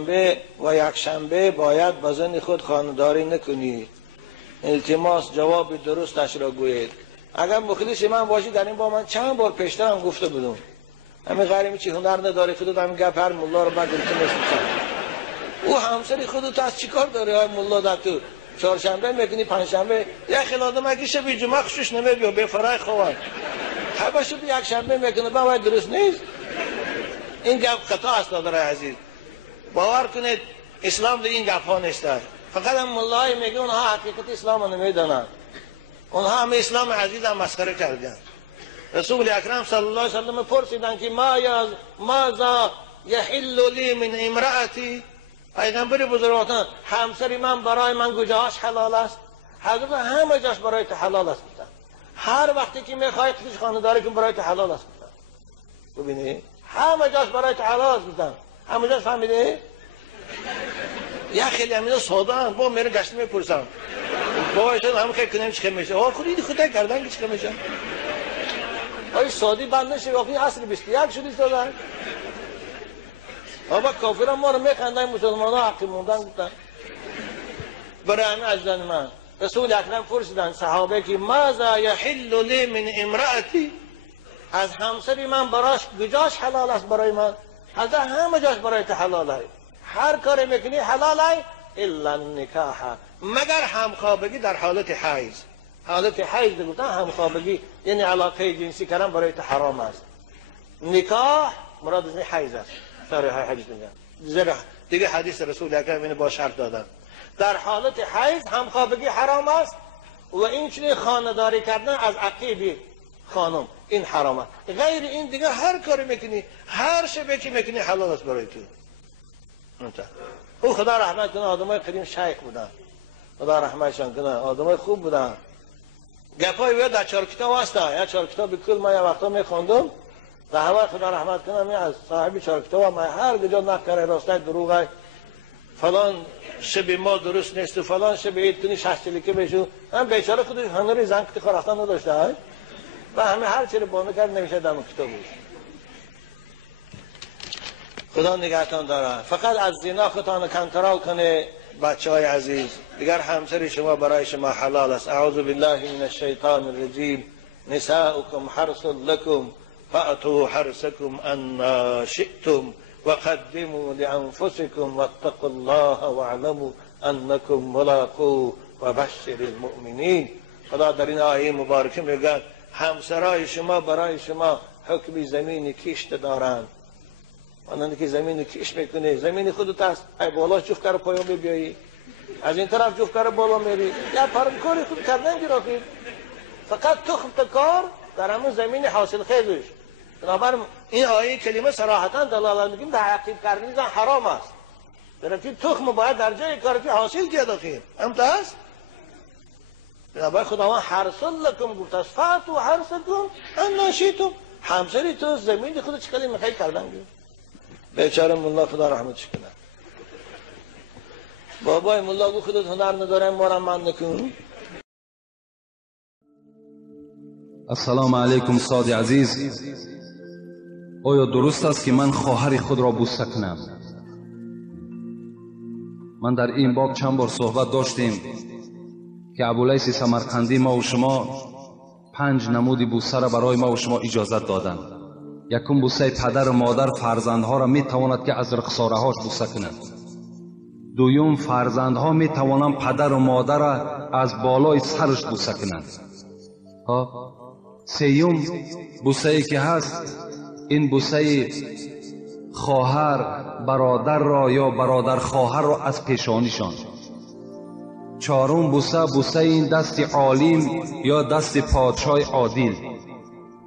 شنبه و یک شنبه باید با زن خود خانه‌داری نکنید. التماس جواب درستش را گویید. اگر مخلص من باشی در این با من چند بار پیشتر هم گفته بودم. همین غریمی چی هنر نداری خودت همین گپ هر ملا رو من گفتم او همسری خودت از چیکار داری های ملا در تو چهارشنبه میکنی پنجشنبه یک خلاده مگه شب جمعه خوشش نمیاد به فرای خوان هر شب یک شنبه میکنه باید درست نیست. این گپ خطا است دادر عزیز. باور کنید اسلام در این گپ ها نیست. فقط هم ملای میگه اونها حقیقت اسلام رو نمیدونن. اونها هم اسلام عزیز هم مسخره کردن. رسول اکرم صلی الله علیه و سلم پرسیدن که ماذا یحل لی من امرأتی، پیغمبر بزرگواران همسری من برای من کجاش حلال است؟ حضرت همه جاش برای تو حلال است گفتن. هر وقتی که میخوای خودش خانه‌داری کن برای تو حلال است گفتن. ببینی همه جاش برای تو حلال است گفتن. همه جاش فهمیده؟ یا خیلی همینا ساده اند. با میره گشت میپرسم بابا شد هم خیلی کنیم چی میشه؟ آقا خودی خدا کردن که چی میشه؟ آیا سادی بند نشه واقعی اصل 21 شدی دادن؟ آبا کافران ما رو میخندن مسلمان ها حقی موندن گفتن. برای همین عزیزان من رسول اکرم پرسیدن صحابه که ماذا یحل لی من امرأتی، از همسری من براش کجاش حلال است برای من؟ حضرت همه جاش برای تو حلال است. هر کاری میکنی حلال است الا النکاح، مگر همخوابگی در حالت حیض. حالت حیض گفتن همخوابگی یعنی علاقه جنسی کردن برای تو حرام است. نکاح مراد از حیض است. شرح حدیث میگن زیرا دیگه حدیث رسول اکرم اینو با شرط دادن در حالت حیض همخوابگی حرام است و این چنین خانه‌داری کردن از عقیب خانم این حرام است. غیر این دیگه هر کاری میکنی هر شبه که میکنی حلال است برای تو. او خدا رحمت کنه آدمای قدیم شیخ بودن، خدا رحمتشان کنه آدمای خوب بودن. گپای وی در چهار کتاب هست. یا چهار کتاب کل ما یه وقتا میخوندم و هوا خدا رحمت کنه می از صاحب چهار کتاب ما هر کجا نقره راستای دروغه فلان شب ما درست نیست و فلان شب عید کنی ششتلیکه بشو. هم بیچاره خودش هنری زن کتی خراختن نداشته های و همه هر چی رو بانه کرد نمیشه در کتاب بود. خدا نگهتان داره. فقط از زنا خودتان کنترل کنه بچه های عزیز. دیگر همسر شما برای شما حلال است. اعوذ بالله من الشیطان الرجیم. نساؤکم حرث لکم فأتوا حرثكم أن شئتم وقدموا لأنفسكم واتقوا الله واعلموا أنكم ملاقوه وبشر المؤمنين. خدا در این آیه مبارکه میگه همسرای شما برای شما حکم زمین کشت دارند. آنانی که زمین کشت میکنه زمین خودت است. ای بالا جفت کار پایان بیایی از این طرف جفت کار بالا میری یا پرمکاری خود کردن گرافید فقط تخم تکار در همون زمین حاصل خیزش. بنابراین این آیه کلمه صراحتا دلالت میکنه در عقیب کردن زن حرام است. برای تخم باید در جای کاری که حاصل کرده داخل امتاز. بنابراین خداوند حرث لکم گفت است فأتوا حرثکم ان شئتم. همسری تو زمین خود چه کلی میخوای کردن گفت. بیچاره ملا خدا رحمتش کنه. بابای ملا گفت خودت هنر نداره ما را من نکن. السلام علیکم سادی عزیز. آیا درست است که من خواهر خود را بوسه کنم؟ من در این باب چند بار صحبت داشتیم که ابولیث سمرقندی ما و شما 5 نمود بوسه را برای ما و شما اجازت دادند. یکم بوسه پدر و مادر فرزندها را می تواند که از رخساره هاش بوسه کنند. دوم فرزندها می توانند پدر و مادر را از بالای سرش بوسه کنند. سیوم بوسه ای که هست این بوسه خواهر برادر را یا برادر خواهر را از پیشانیشان. چهارم بوسه این دست عالم یا دست پادشاه عادل.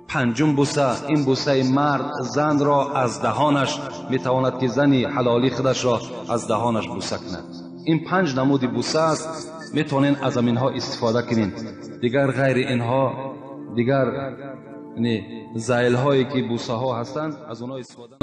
پنجم بوسه این بوسه مرد زن را از دهانش میتواند که زنی حلالی خودش را از دهانش بوسه کند. این 5 نمود بوسه است. میتونین از اینها استفاده کنین. دیگر غیر اینها دیگر زایل هایی که بوسه ها هستند از اونها استفاده